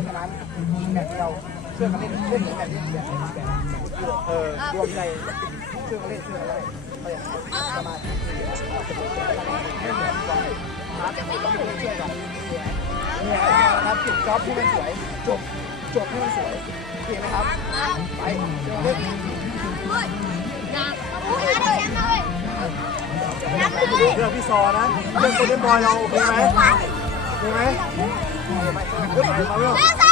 ราะฉะนั้นแมตช์เดียวช่วยกันเล่นเล่นเหมือนกันเล่นเหมือนกันเออรวมใจช่วยกันเล่นช่วยกันเล่นไปสมาธิให้เหมือนกันครับต้องช่วยกันเนี่ยนะครับจุดจ็อบที่มันสวยจบจบให้มันสวยโอเคไหมครับไปเล่นเรื่องพี่ซอนะเรื่องโกลเด้นบอยเราโอเคไหมโอเคไหม เรื่อ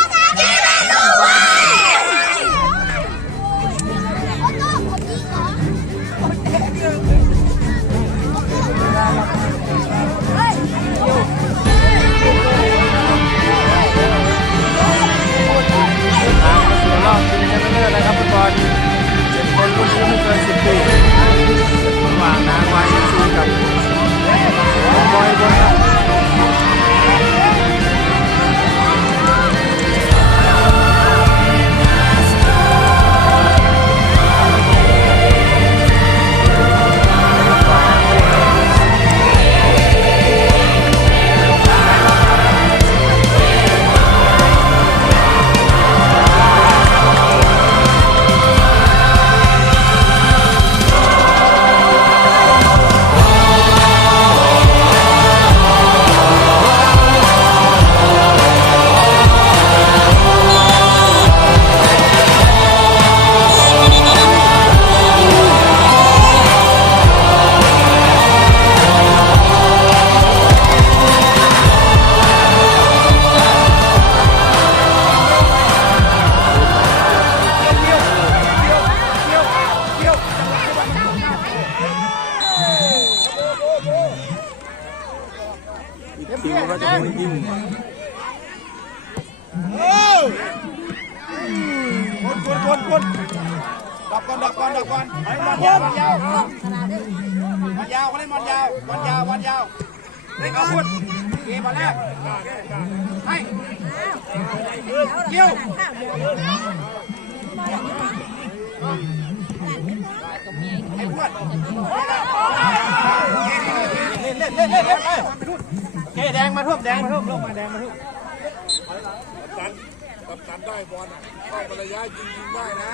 เข้าระยะยิงยิงได้นะ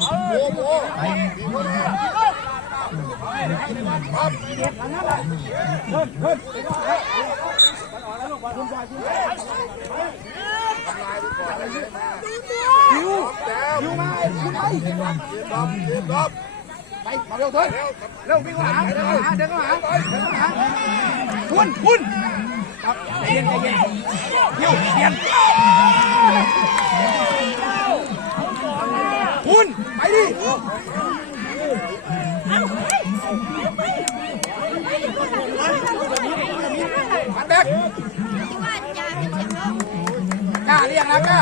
โอ้โหดีมากครับขึ้นขึ้นทำลายไปก่อนเลยนะคิวแล้วคิวมาคิวไปเกมรับเกมรับไปมาเร็วเถิดแล้วเร็ววิ่งเข้าหาเดินเข้าหาเดินเข้าหาเดินเข้าหาพุ่นพุ่นครับใจเย็นเย็นคิวเปลี่ยน พุ่นไปดิปัดแบกกล้าเรียกนะกล้า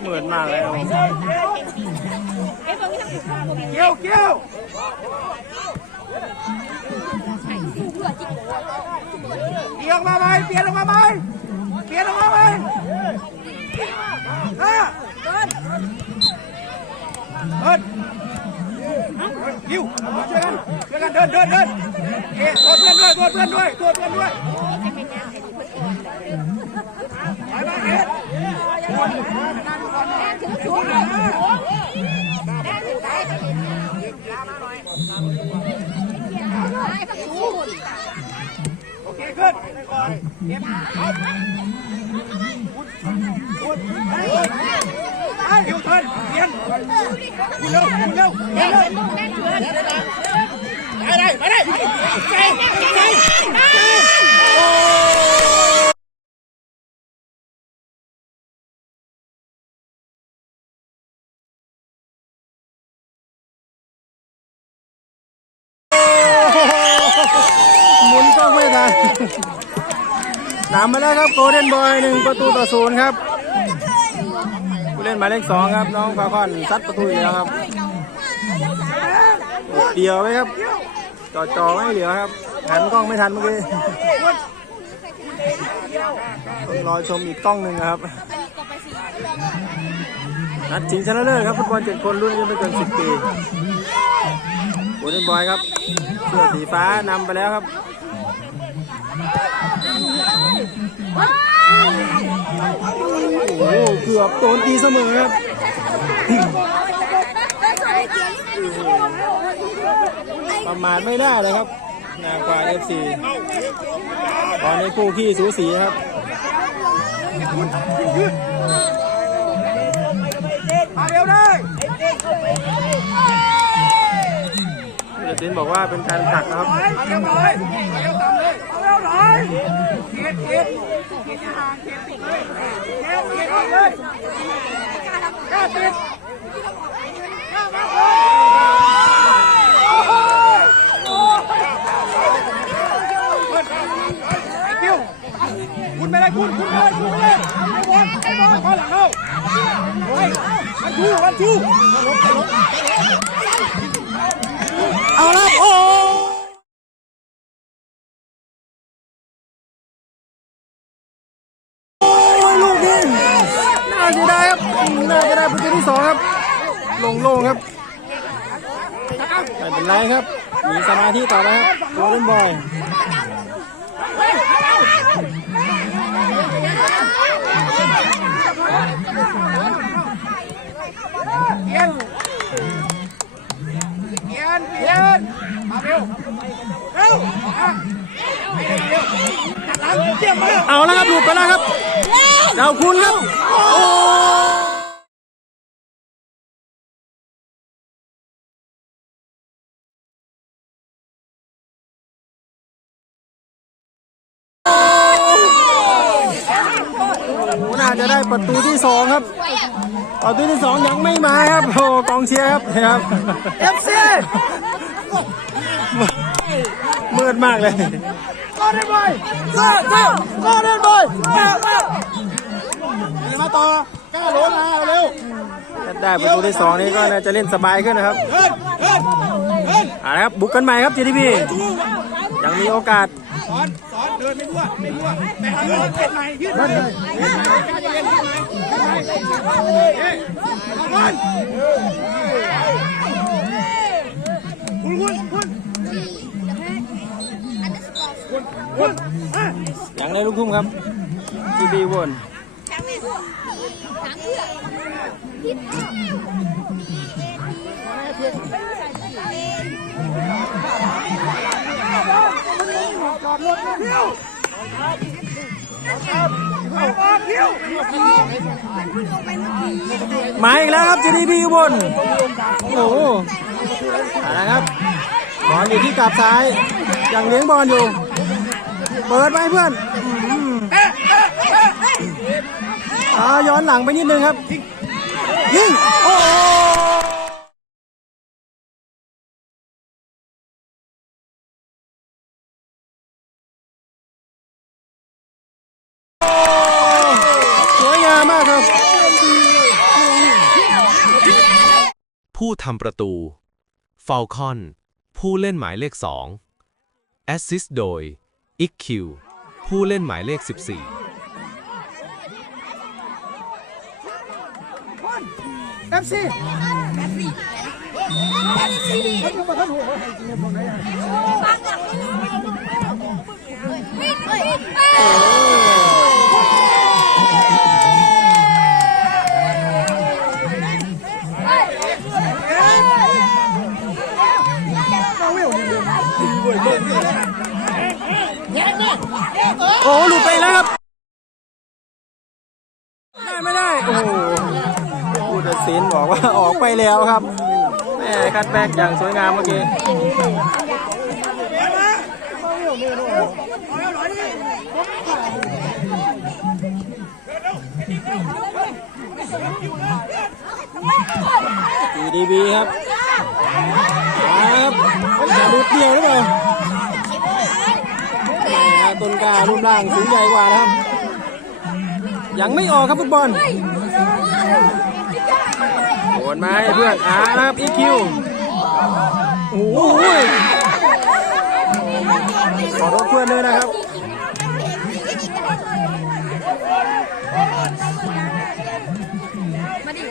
เหมือนมากเลยครับเกี่ยวเกี่ยว เปลี่ยนออกมาไหมเปลี่ยนออกมาไหมเปลี่ยนออกมาไหมเออเดินเดินยิวช่วยกันช่วยกันเดินเดินเดินเอ๊ะตัวเพื่อนด้วยตัวเพื่อนด้วยตัวเพื่อนด้วยไปไปเอ๊ะ โอเคขึ้นเก็บครับคุณคุณไปยิวเทิร์นเปลี่ยนคุณเร็วคุณเร็วเร็วไปได้ไปได้ใจใจามมาแล้วครับโกลเด้นบอยหนึ่งประตูต่อศูนย์ครับผู้เล่นหมายเลขสองครับน้องฟาคอนซัดประตูอีกแล้วครับเดียวไว้ครับจ่อจ่อไม่เหลือครับหันกล้องไม่ทันเมื่อกี้ต้องรอชมอีกกล้องหนึ่งครับนัดชิงชนะเลิศครับฟุตบอลเจ็ดคนรุ่นอายุไม่เกินสิบปีโกลเด้นบอยครับเสื้อสีฟ้านำไปแล้วครับ โอ้โหเกือบโดนตีเสมอครับประมาทไม่ได้เลยครับนากวาเอฟซีตอนนี้คู่ขี้สูสีครับมาเร็วได้ผู้ตัดสินบอกว่าเป็นการผลักนะครับ คุณไปเลยคุณคุณไปเลยคุณไปเลยไอ้บอลไอ้บอลข้อหลังเข้าเฮ้ยวันชูวันชูเอาล้ว ครับ มีสมาธิต่อไปครับโกลเด้นบอยเกียนเกียนเกียนมาเร็วเร็วเร็วจัดหลังเอาแล้วครับหลุดไปแล้วครับเจ้าคุณครับโอ้ น่าจะได้ประตูที่สองครับ ประตูที่สองยังไม่มาครับโอ้กองเชียร์ครับครับเอฟซีมืดมากเลยก็ได้บอยก็ก็ก็ได้บอยมาต่อกล้าล้นมาเร็วถ้า ได้ประตูที่สองนี้ก็น่าจะเล่นสบายขึ้นนะครับเฮ้ยเฮ้ยเฮ้ยเอาละครับบุกกันใหม่ครับ GTP ยังมีโอกาสสอนสอนเดินไม่ทั่วไม่ทั่วแต่ทางเดินเป็นไหนยืดไปยืดไปกล้าจะเล่นยืดไปเฮ้ยบอลคุณคุณคุณคุณอะยังได้ลูกทุ่มครับ GTP วนจอดรถเที่ยวเมาอีกแล้วครับ GTP อุบลโอ้โหอาละครับบอลอยู่ที่กลับซ้ายยังเลี้ยงบอลอยู่ เปิดไปเพื่อนอืมอ่าย้อนหลังไปนิดนึงครับ ยิงโอ้สวยงามมากครับ ผู้ทำประตูฟ a l คอน ผู้เล่นหมายเลข 2 แอสซิสโดยอิกคิวผู้เล่นหมายเลข 14 เอฟซีมันก็มาท่านหัวให้จริงตรงไหนอะโอ้โหหลุดไปแล้วครับ ได้ไม่ได้ โอ้โหผู้ตัดสินบ อกว่าออกไปแล้วครับแม่คัดแบ็กอย่างสวยงามเมื่อกี้ GDB ครับมาครับจะหลุดเดียวหรือเปล่าแหม่ต้นกล้ารูปร่างสูงใหญ่กว่านะครับ ยังไม่ออกครับฟุตบอล โอนมาให้เพื่อนอาครับอีคิวโอ้โหขอโทษเพื่อนเลยนะครับมาดิ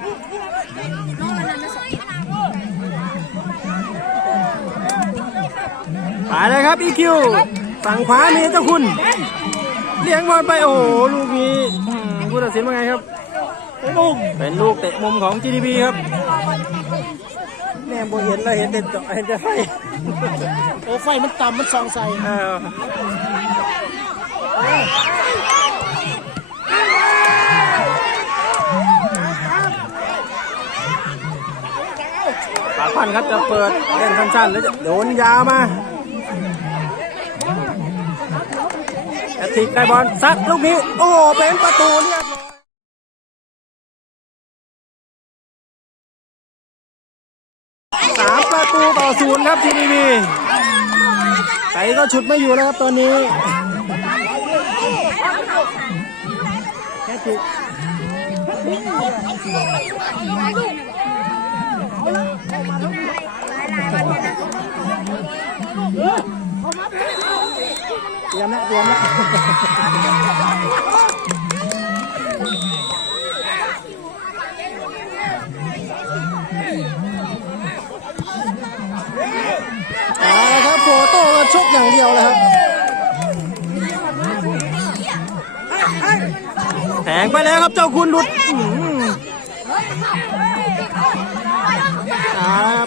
ไป เลยครับ EQ ฝั่งขวามีเจ้าคุณเลี้ยงบอลไปโอ้โหลูกนี้อืมผู้ตัดสินว่าไงครับเป็นลูกเตะมุมของ GDP ครับแม่โบเห็นแล้วเห็นแต่เจาะเห็นแต่ไฟโอ้ไฟมันต่ำมันส่องใส่เออปากพันครับจะเปิดเล่นสั้นๆแล้วจะโดนยาวมา แอตติกได้บอลซัดลูกนี้ โอ้เป็นประตูเรียบร้อยสามประตูต่อศูนย์ครับทีนีไก่ก็ฉุดไม่อยู่แล้วครับตอนนี้แค่ติกเตรียมแล้ วเตรียมแล้วเอาละครับโฟโต้ก็ชกอย่างเดียวเลยครับ แทงไปแล้วครับเจ้าคุณดุดอื้อหือครับ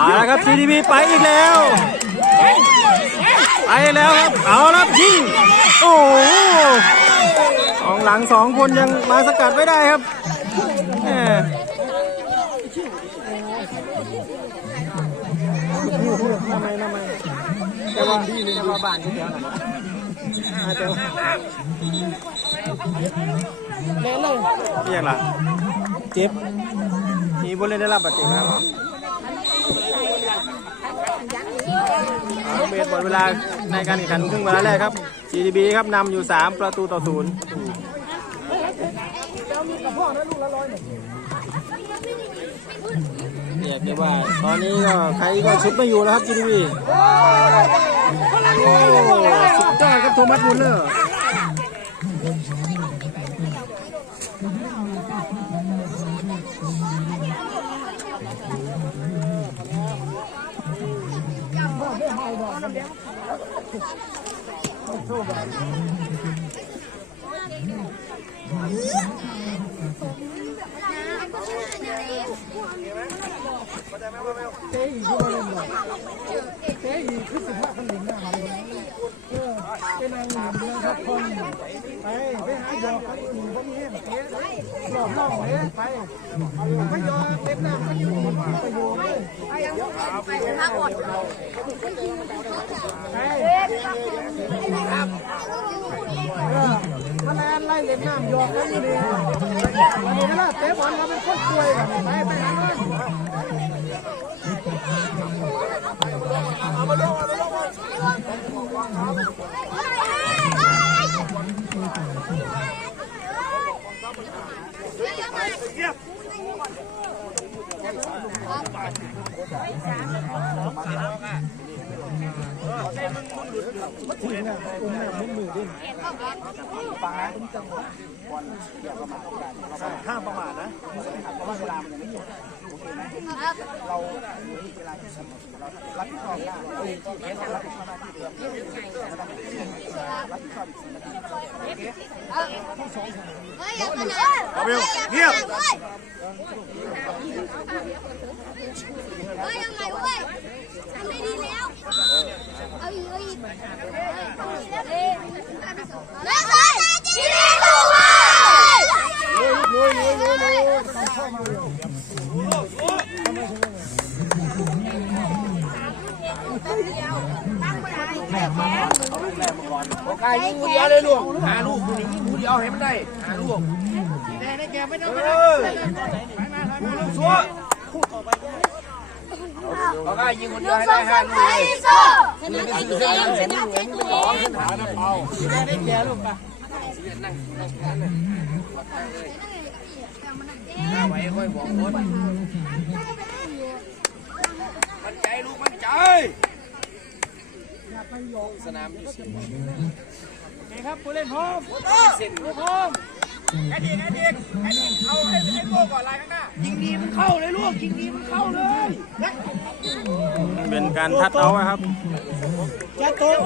าละครับ CDB ไปอีกแล้ว ไปแล้วครับ เอาละยิง โอ้โหสองหลังสองคนยังมาสกัดไม่ได้ครับแหมทำไมทำไมจะว่าจะว่าบ้านที่เดียวนะอาจจะเล่นเลยเรียกล่ะเจ็บมีผู้เล่นได้รับบาดเจ็บนะครับ เอาเบสหมดเวลาในการแข่งขันครึ่งเวลาแรกครับ GDB ครับนำอยู่ 3 ประตูต่อศูนย์เรียกได้ว่าตอนนี้ก็ใครก็ชุดไม่อยู่แล้วครับ GDB โอ้สุดยอดครับโทมัสมุลเลอร์ เตะอีกที่มาเล่นเลยเตะอีกคือสิบห้าคนหนึ่งนะครับ เป็นนางหนึ่งเมืองครับคนไปไปหาหยอกกันหนึ่งบ่มีแห้งเตะหลอกล่องเลยไปไปหยอกเล่นน้ำกันอยู่มันมีประโยชน์เลยไปเออมาแลไล่เล่นน้ำหยอกกันอยู่นี่วันนี้นะเตะบอลเราเป็นคนป่วยกันไปไปหาเงิน ห้ามประมาทนะเพราะว่าเวลามันยังไม่หมดโอเคไหมเราเวลาที่เรารับผิดชอบได้เออที่เอสรับผิดชอบหน้าที่เดิมรับผิดชอบอีกสี่นาทีโอเคเอาเบลเงียบ เฮ้ยเอาใหเว้ยทำได้ดีแล้ว เอาอีกเอาอีกทำดีแล้วเองนักเยชีวิตลูกเว้ยลุยลุยลุยลุยแม่มาอลแม่มาอนโอกายิงผู้เดียวเลยลูก หาลูกยิงหูเดียวให้มันได้ หาลูกแม่ในเแกไม่ต้องไปนะไปมาไปมาลูกชัว โอกาสยิงคนเดียวให้ได้ห้าลูกเลยสองขึ้นหาน้ำเปล่าได้แก่ลูกปะหน้าไว้ค่อยบอกคนมันใจลูกมันใจสนามที่สิบครับผู้เล่นพร้อมเส้นพร้อม ไอ้ดิไอ้ดิไอ้ดิเอาไอ้ไอ้โก้ก่อนลายข้างหน้ายิงดีมันเข้าเลยลูกยิงดีมันเข้าเลยเป็นการทัดเอาอะครับแจ๊โต๊ะ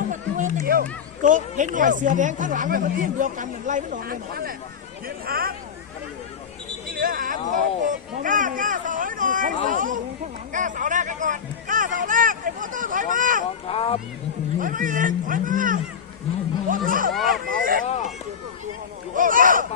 โต๊ะเห็นหน่อยเสือแดงข้างหลังมันทีมเดียวกันเหมือนไล่ไม่หลอกเลยหน่อยยืนหางที่เหลือหางโก้กล้ากล้าเสาให้หน่อยเสากล้าเสาแรกกันก่อนกล้าเสาแรกไอ้โมเตอร์ถอยมาครับถอยมาอีกถอยมาโมเตอร์ถอยมาอีกโม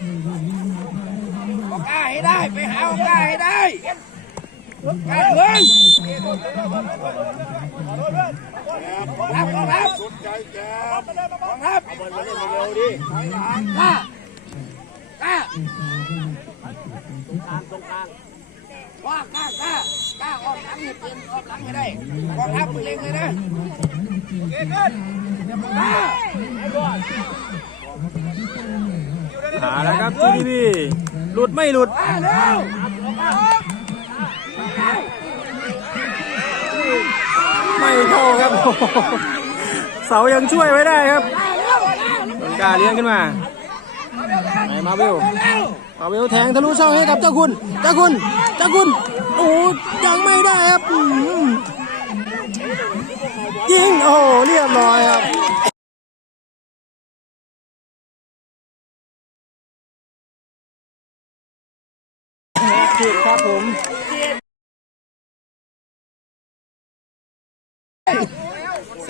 ออกมาได้กล้ไปไปไปดิวะเฮ้ยเฮ้ยโอร์มายไปถอยไปถอยไปถอยไปตรงกลางเฮ้ยมามามาทุบดินนี่ลูกปากกายังไงนี่พร้อมเล่นเดินเดินเอกล้าเอาเลยนะเฮ้ยปากกาให้ได้ ไปหาปากกาให้ได้การเงินรับก็รับสุดใจแกรับรับเร็วดิกล้ากล้าว่ากล้ากล้ากล้าออกหลังให้เป็นออกหลังให้ได้กองทัพมึงเล็งเลยนะเกินเกินกล้า หาแล้วครับ GDP หลุดไม่หลุดไม่เข้าครับเสายังช่วยไว้ได้ครับกล้าเลี้ยงขึ้นมาไหนมาเวลมาเวลแทงทะลุช่องให้กับเจ้าคุณเจ้าคุณเจ้าคุณโอ้ยังไม่ได้ครับยิงโอ้เรียบร้อยครับ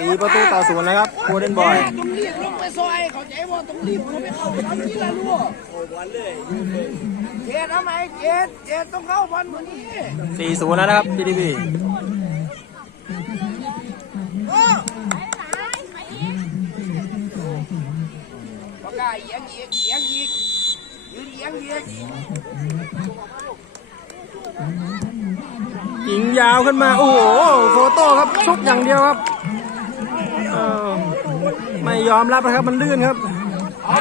สี่ประตูต่อศูนย์แล้วครับโคเดนบอยต้องรีบลงไปซอยเขาใจว่าต้องรีบลงไปเข้าไปทำที่ละลูกโอ้บอลเลยเกตทำไมเกตเกตต้องเข้าบอลเหมือนนี้สี่ศูนย์แล้วนะครับ GDP ปากกาเอียงอีกเอียงอีกยืนเอียงอีกยิงยาวขึ้นมา โอ้โห โฟโต้ครับชุกอย่างเดียวครับ ไม่ยอมรับนะครับมันลื่นครับเอา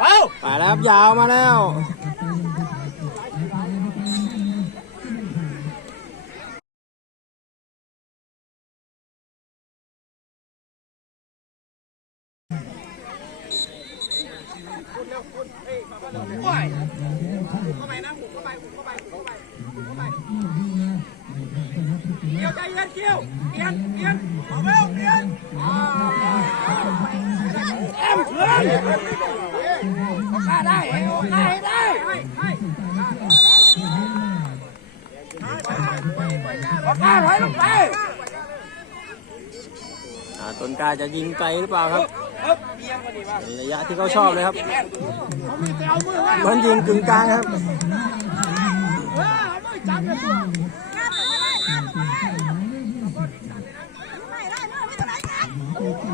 เอาไปแล้วยาวมาแล้วโอ้ยเข้าไปนะหุบเข้าไปหุบเข้าไปหุบเข้าไปหุบเข้าไป เกี่ยวใจเย็นเกี่ยวเกียนเกียนเอาเร็วเกียนแอมเพื่อนปากกาได้ให้ปาให้ได้ให้ให้ปากกาถอยลงไปต้นกล้าจะยิงไกลหรือเปล่าครับระยะที่เขาชอบเลยครับมีแต่เอามือว่าเหมือนยิงกึ่งกลางครับ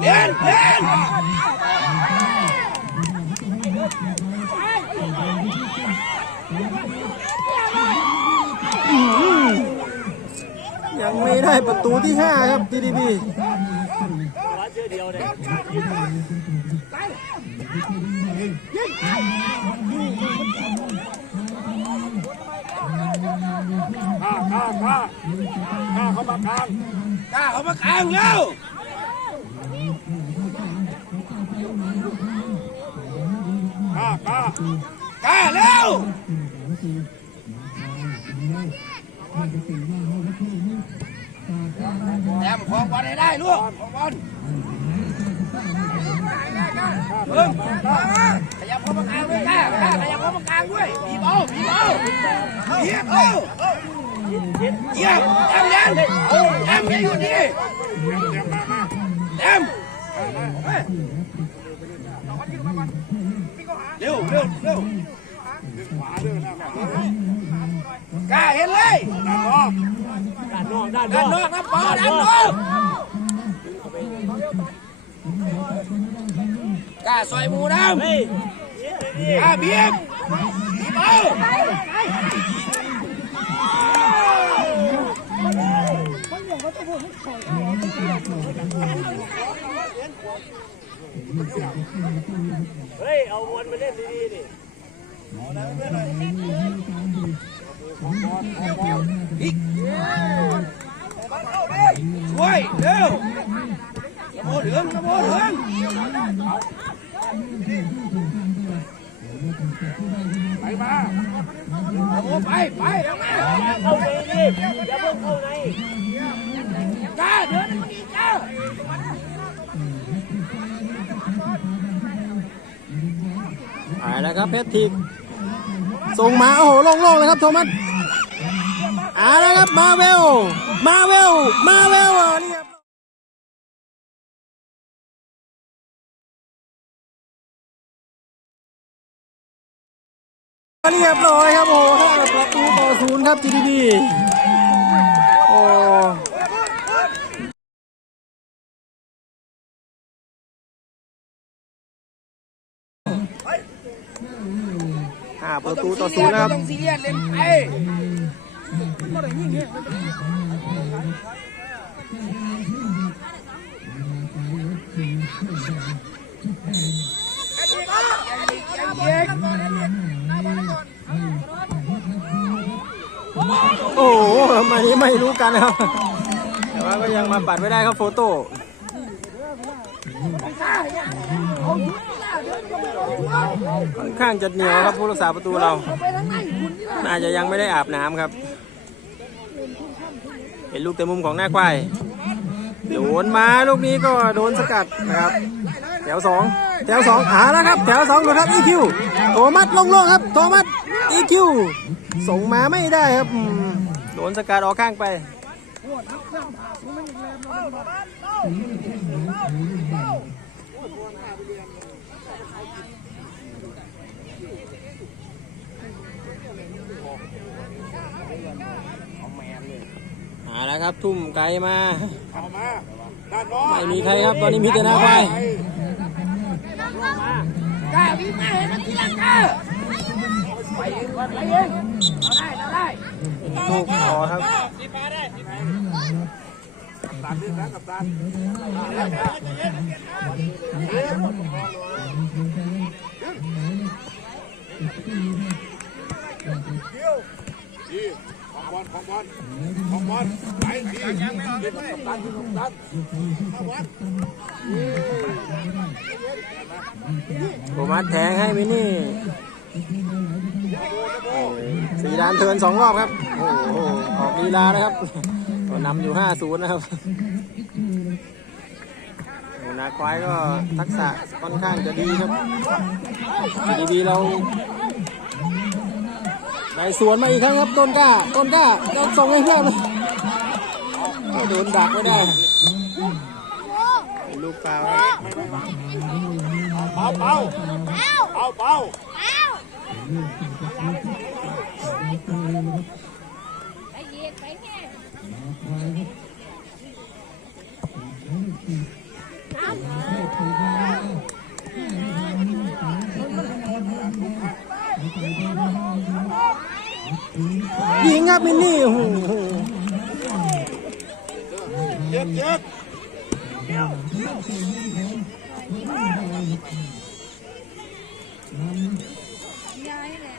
เล่นเล่นยังไม่ได้ประตูที่5ครับ GDP ข้าข้าข้าข้าเข้ามากลางข้าเข้ามากลางเร็ว ข้าข้าข้าเร็วแต้มของบอลให้ได้ลูกของบอลเพิ่มขยับเข้ามากลางด้วยก้าก้าขยับเข้ามากลางด้วยบีบเอาบีบเอาเยียบเอาเยียบแต้มยันแต้มอย่าอยู่นี่แต้มเเร็วเร็วเร็วกล้าเห็นเลยด้านนอกด้านนอกด้านนอกนะปอด้านนอกกล้าซอยมูน้ำกล้าเบียบบีบเอาจะพูดให้ใคร ช่วยเร็วกระโมเหลืองกระโมเหลืองไปมากระโมไปไปเข้าในดิอย่าเพิ่งเข้าใน แล้วครับเพชรทีกส่งมาโอ้โหโล่งๆเลยครับโทมัสเอาล้วครับมาเวล มาเวล มาเวลเรียบเรียบร้อยครับโอ้โหประตูต่อศูนย์ครับ GDP โอ้ ห้าประตูต่อศูนย์นะครับต้องซีเรียสเล่นไปเย็นโอ้โหทำไมนี้ไม่รู้กันนะครับ แต่ว่าก็ยังมาปัดไม่ได้ครับโฟโต้ ค่อนข้างจะเหนียวครับผู้รักษาประตูเรา น่าจะยังไม่ได้อาบน้ำครับเป็นลูกเตะมุมของหน้าควายโดนมาลูกนี้ก็โดนสกัดนะครับ แถวสองแถวสองอาแล้วครับ แถวสองดูครับอีคิวโทมัสลงๆครับ โทมัสอีคิวส่งมาไม่ได้ครับ โดนสกัดออกข้างไป เอาละ ครับ ทุ่มไกลมาไม่มีใครครับ ตอนนี้มีแต่หน้าควายกล้าวิ่งมาเห็นมันทีหลังกล้าไปเองก่อนไปเองเราได้เราได้ถูกคอครับ โทมัสแทงให้มินี่สี่ดานเทิร์นสองรอบครับ โอ้โห ออกลีลานะครับก็นำอยู่ห้าศูนย์นะครับโอ้นาควายก็ทักษะค่อนข้างจะดีครับดีบีเรา ได้สวนมาอีกครั้งครับต้นกล้าต้นกล้าก็ส่งให้เพื่อนก็โดนดักไม่ได้เป็นลูกฟาวล์ครับเบาเบาเบาเบาไปเหยียดไปแง่ ยิงครับมินนี่โอ้โหเจ็บเจ็บายแหละ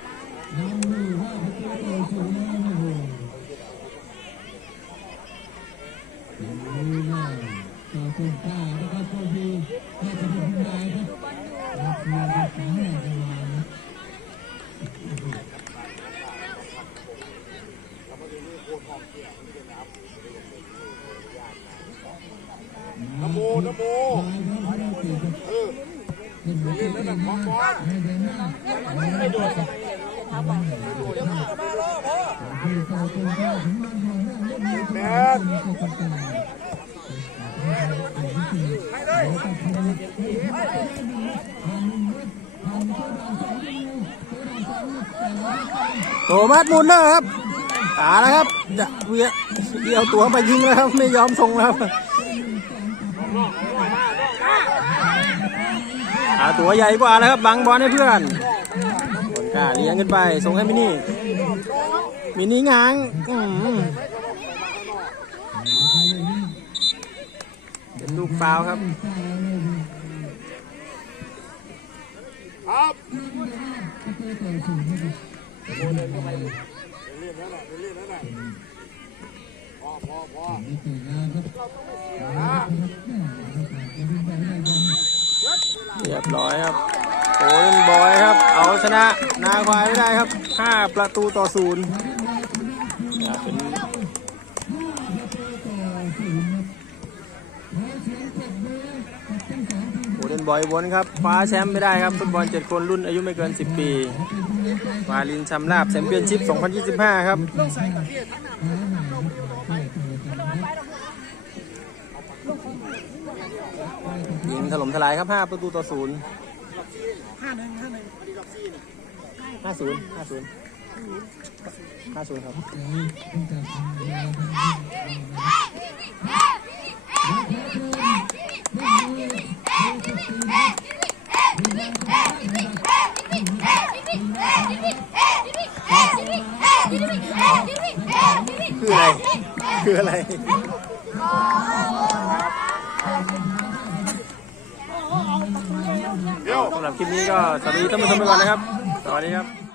อ โทมัสมุนเลอร์ครับตาแล้วครับจะเวียเดียวตัวมายิงแล้วครับ ไม่ยอมส่งแล้วครับหาตัวใหญ่กว่าแล้วครับบังบอลให้เพื่อนกล้าเลี้ยงขึ้นไปส่งให้มินี่มินี่ง้างเป็นลูกฟาวล์ครับ โอ้เดินเข้าไปเลยเรื่อยนั่นแหละเรื่อยๆนั่นแหละพออพอเอพ่อยเรียบร้อยครับโอ้ยบอยครับ เอาชนะนาควายไม่ได้ครับ 5 ประตูต่อศูนย์โอเดนบอยวนครับคว้าแชมป์ไม่ได้ครับฟุตบอล7คนรุ่นอายุไม่เกิน 10 ปี วาลินชำราบแชมเปี้ยนชิพ 2025 ครับ ยิงถล่มทลายครับ 5 ประตูต่อศูนย์ห้าหนึ่งห้าหนึ่งห้าศูนย์ห้าศูนย์ห้าศูนย์ครับ คืออะไร คืออะไรสำหรับคลิปนี้ก็สวัสดีท่านผู้ชมไปก่อนนะครับ สวัสดีครับ